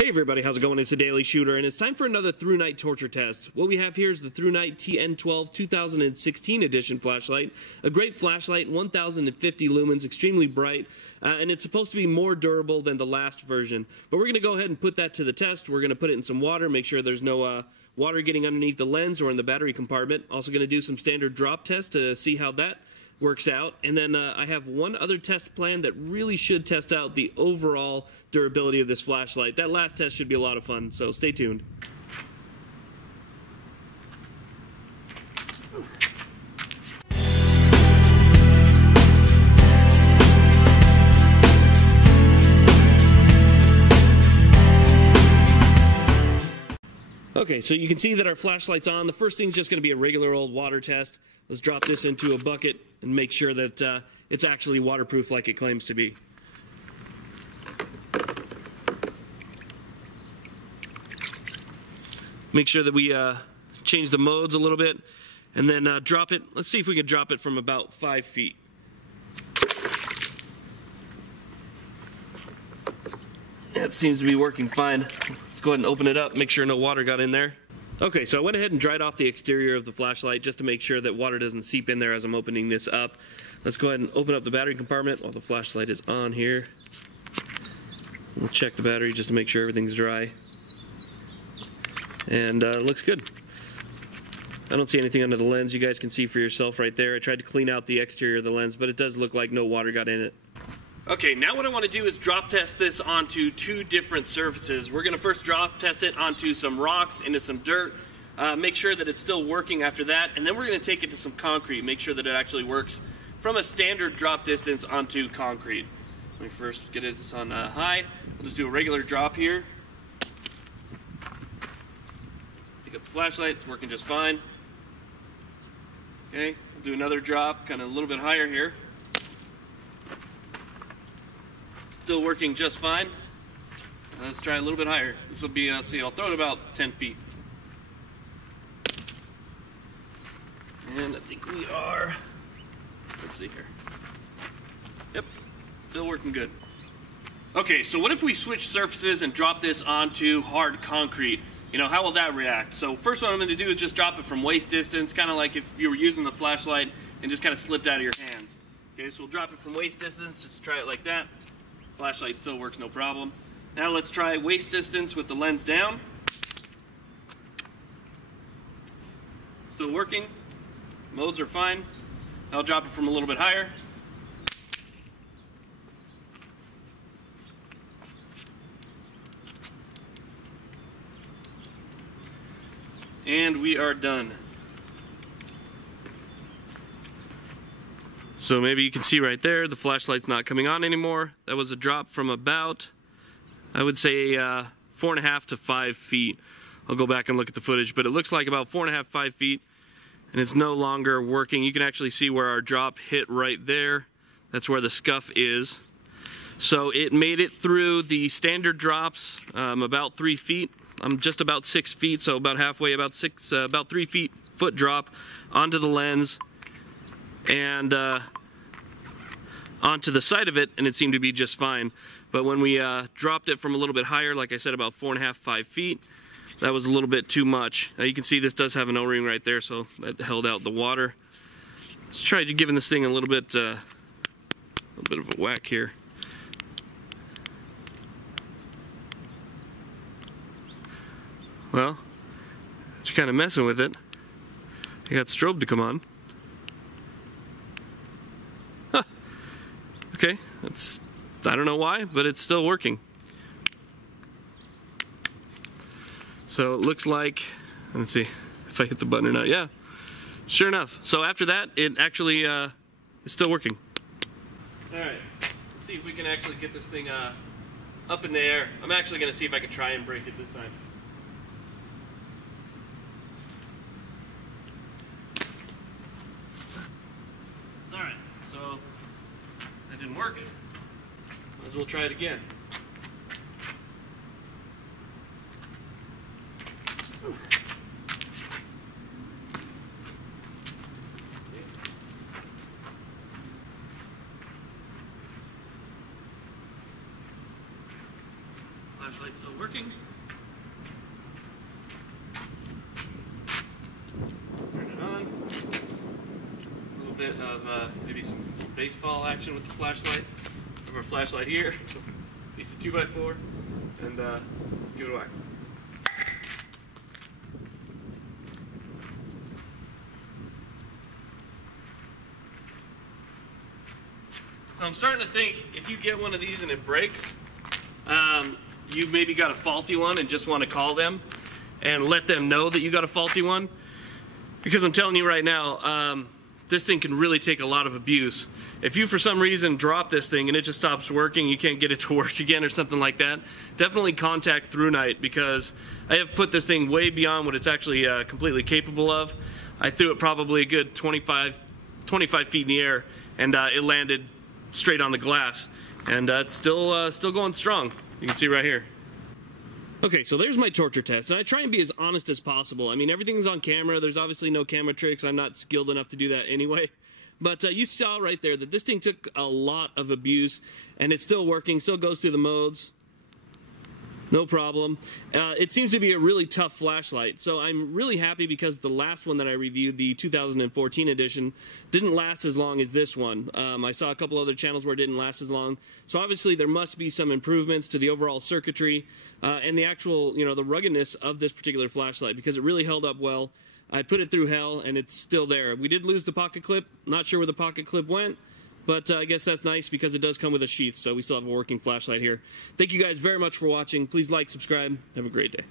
Hey everybody, how's it going? It's the Daily Shooter, and it's time for another ThruNite torture test. What we have here is the ThruNite TN12 2016 edition flashlight. A great flashlight, 1050 lumens, extremely bright, and it's supposed to be more durable than the last version. But we're going to go ahead and put that to the test. We're going to put it in some water, make sure there's no water getting underneath the lens or in the battery compartment. Also going to do some standard drop tests to see how that works out. And then I have one other test plan that really should test out the overall durability of this flashlight. That last test should be a lot of fun, so stay tuned. Okay, so you can see that our flashlight's on. The first thing's just going to be a regular old water test. Let's drop this into a bucket and make sure that it's actually waterproof like it claims to be. Make sure that we change the modes a little bit and then drop it. Let's see if we can drop it from about 5 feet. That seems to be working fine. Let's go ahead and open it up, make sure no water got in there. Okay, so I went ahead and dried off the exterior of the flashlight just to make sure that water doesn't seep in there as I'm opening this up. Let's go ahead and open up the battery compartment while the flashlight is on here. We'll check the battery just to make sure everything's dry. And it looks good. I don't see anything under the lens. You guys can see for yourself right there. I tried to clean out the exterior of the lens, but it does look like no water got in it. Okay, now what I want to do is drop test this onto two different surfaces. We're going to first drop test it onto some rocks, into some dirt, make sure that it's still working after that, and then we're going to take it to some concrete, make sure that it actually works from a standard drop distance onto concrete. Let me first get this on high. We'll just do a regular drop here. Pick up the flashlight, it's working just fine. Okay, we'll do another drop, kind of a little bit higher here. Still working just fine. Let's try a little bit higher. This will be, let's see, I'll throw it about 10 feet. And I think we are, let's see here. Yep, still working good. Okay, so what if we switch surfaces and drop this onto hard concrete? You know, how will that react? So first what I'm going to do is just drop it from waist distance, kind of like if you were using the flashlight and just kind of slipped out of your hands. Okay, so we'll drop it from waist distance, just try it like that. Flashlight still works no problem. Now let's try waist distance with the lens down. Still working. Modes are fine. I'll drop it from a little bit higher. And we are done. So maybe you can see right there, the flashlight's not coming on anymore. That was a drop from about, I would say 4.5 to 5 feet. I'll go back and look at the footage, but it looks like about 4.5, 5 feet, and it's no longer working. You can actually see where our drop hit right there. That's where the scuff is. So it made it through the standard drops about 3 feet. I'm just about 6 feet, so about halfway, about 3 feet foot drop onto the lens and onto the side of it, and it seemed to be just fine. But when we dropped it from a little bit higher, like I said, about 4.5, 5 feet, that was a little bit too much. You can see this does have an O-ring right there, so that held out the water. Let's try giving this thing a little bit of a whack here. Well, you're kind of messing with it. I got strobe to come on. Huh. Okay, I don't know why, but it's still working. So it looks like, let's see if I hit the button or not. Yeah, sure enough. So after that, it actually is still working. All right, let's see if we can actually get this thing up in the air. I'm actually going to see if I can try and break it this time. Alright, so that didn't work. Might as well try it again. Flashlight's still working. Turn it on. A little bit of maybe some baseball action with the flashlight. We have our flashlight here, piece of 2x4, and let's give it a whack. So I'm starting to think if you get one of these and it breaks, you maybe got a faulty one and just want to call them and let them know that you got a faulty one. Because I'm telling you right now, this thing can really take a lot of abuse. If you for some reason drop this thing and it just stops working, you can't get it to work again or something like that, definitely contact ThruNite, because I have put this thing way beyond what it's actually completely capable of. I threw it probably a good 25 feet in the air, and it landed straight on the glass, and it's still going strong. You can see right here. Okay, so there's my torture test, and I try and be as honest as possible. I mean, everything's on camera. There's obviously no camera tricks. I'm not skilled enough to do that anyway. But you saw right there that this thing took a lot of abuse, and it's still working, still goes through the modes. No problem. It seems to be a really tough flashlight, so I'm really happy because the last one that I reviewed, the 2014 edition, didn't last as long as this one. I saw a couple other channels where it didn't last as long, so obviously there must be some improvements to the overall circuitry and the actual, the ruggedness of this particular flashlight, because it really held up well. I put it through hell, and it's still there. We did lose the pocket clip. Not sure where the pocket clip went. But I guess that's nice because it does come with a sheath, so we still have a working flashlight here. Thank you guys very much for watching. Please like, subscribe. Have a great day.